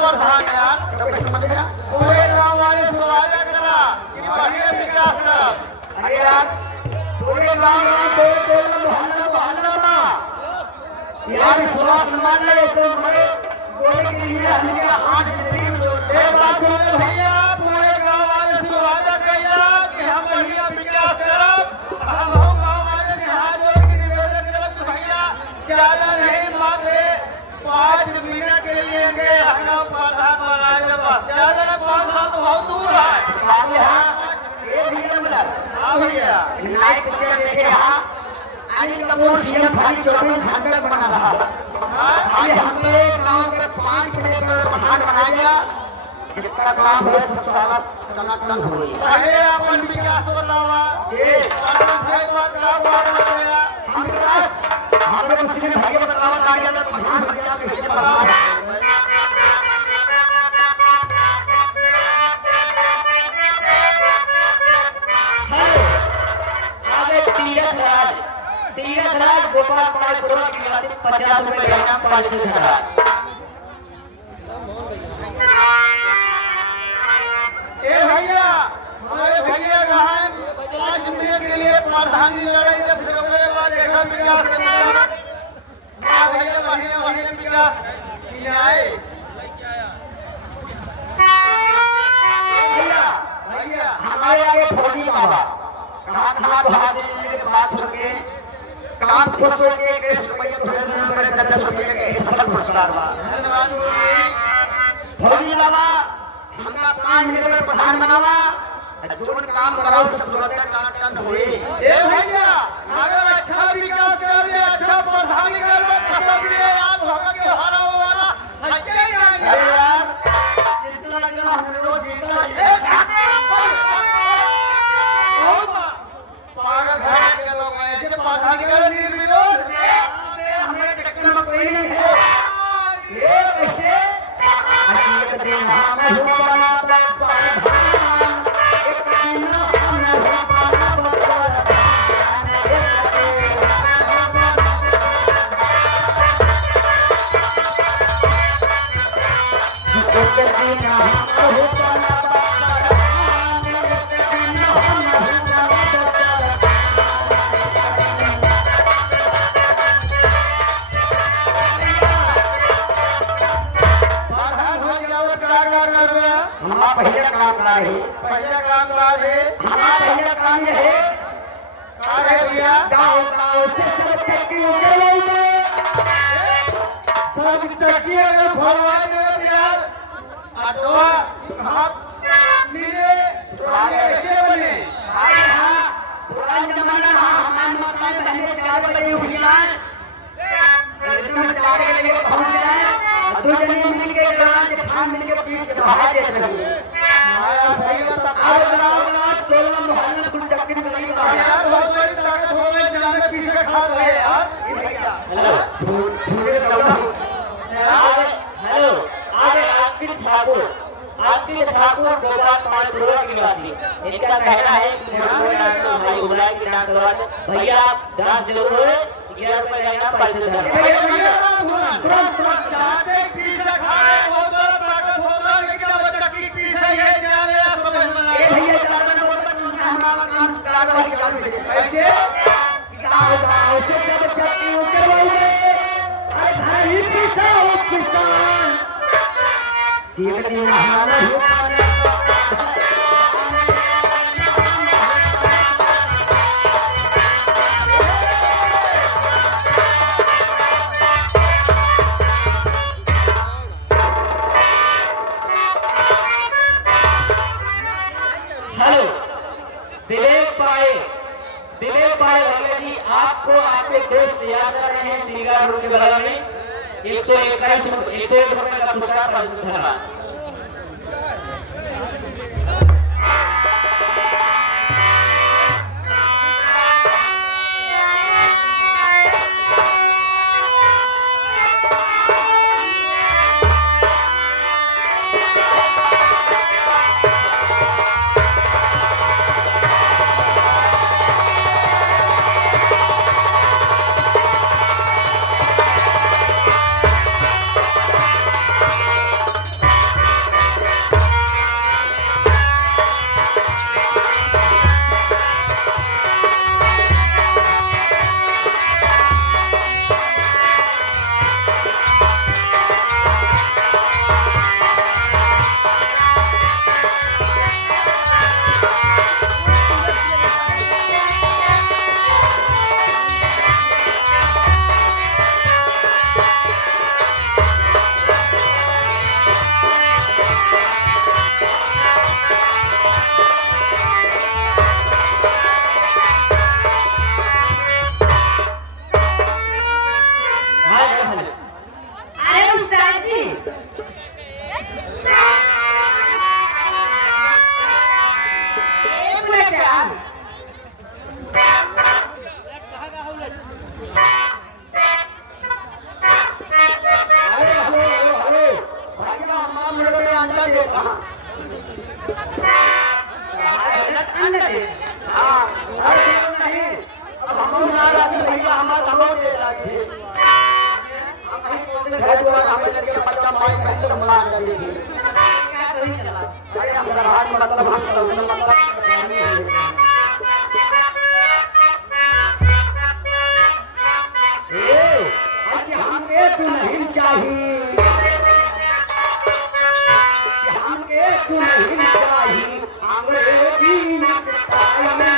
प्रधान यार तो कैसे समझ गया? पूरे गांव वाले सुवाजा करा कि बढ़िया विकास करब। अरे यार पूरे गांव में तो मोहल्ला में यार विश्वास मान ले तो हमारे बोले के लिए हमें आज जिंदगी में जोड़ एक बात सुनो भैया, पूरे गांव वाले सुवाजा कहिया कि हम बढ़िया विकास करब। हम गांव वाले से हाथ जोड़ के निवेदन करब कि भैया ज्यादा नहीं, मात्र 5 मिनट के लिए के हमारा प्रधान बनाए जब ज्यादा नहीं, 5 साल तो बहुत दूर है। आगे हाँ ये भी मिला हाँ भैया, नायक पिक्चर देखे हाँ अनिल कपूर सीएम खाली 24 घंटे बना रहा है। हमने गांव के 5 मिनट में प्रधान बना दिया, जितना काम है सब सारा टनाटन हो गई। पहले अपन विकास बतावा ये प्रधान से बात हो गया। हमें कुछ ने भैया बतावा ना गया तो प्रधान भैया कैसे बतावा। तीरथ राज गोपाल कुमार गुरु की निवासी 50 रुपए देना 5 से खड़ा। ए भैया, हमारे भैया कहा है 5 मिनट के लिए प्रधान की लड़ाई जब शुरू करे बाद देखा विकास के मतलब भैया बढ़िया बढ़िया विकास किया है। भैया हमारे आगे फौजी बाबा कहाँ भागे के बात होके काम खुश हो के 1 रुपया मेरे 10 रुपया के स्पेशल पुरस्कार बा। धन्यवाद गुरु जी। फौजी बाबा हमरा 5 मिनट में प्रधान बनावा, जोन काम कराओ सब तुरंत टन होई। ए भैया, अगर अच्छा विकास कर ले, अच्छा प्रधान कर ले, खत्म ये याद होगा कि हरा वाला है के नहीं। अरे यार जितना लगना हम लोग जितना पागल घर के लोग ऐसे प्रधान कर निर्विरोध हमें टक्कर में कोई नहीं है। ये कैसे हकीकत में हम हो बना प्रधान एक दिन हम हो बना प्रधान एक दिन हम हो बना पहले काम करा है। पहले काम करे हमारा पहले काम ये है करे भैया गाँव से सब चक्की उतरवाओगे, सब चक्की अगर भरवा दे यार अटवा हाथ मिले तो आगे कैसे बने। अरे हाँ पुराना जमाना हमारे माता पहले 4 बजे उठ जाए, एकदम 4 बजे पहुंच जाए, 2 जने मिल के जान ठान मिल के पीछे बाहर देते रहिए। आया भैया तब और बनाओ टोला मोहल्ला कुल चक्की में नहीं यार यार बहुत बड़ी ताकत हो गई, जाने पीछे खा रहे यार। हेलो धीरे चलो हेलो अरे आखिर ठाकुर गोपाल कुमार गुरु की निवासी इनका कहना है कि भाई उबराई की डांस करवा दे भैया, आप डांस जरूर है 11 रुपए देना 5 से तुरंत जाते पीछे खाए बहुत बड़ा ताकत हो रहा है, लेकिन अब चक्की पीछे ये जाने समझ में ये आए भैया चलाना नंबर पर हमारा काम कार्रवाई चालू है। कैसे गाँव से सब चक्की उतरवाओगे, अरे भाई किसान किसान एक दिन हम हो बना विवेक भाई भगत जी आपको आपके दोस्त याद कर रहे हैं श्रीगार रोड के बगल में 121 रुपए का पुरस्कार प्राप्त हुआ। मान ले हाँ अरे नहीं अब हम नाराज भैया हमारा हम दे लगी हम कहीं बोलते घर द्वार हमें लगे बच्चा माई कैसे मार देगी क्या करी चला अरे हम दरबार मतलब हम सब मतलब हमके तू नहीं चाहिए हमके तू नहीं चाहिए अंग्रेजी में सिखाई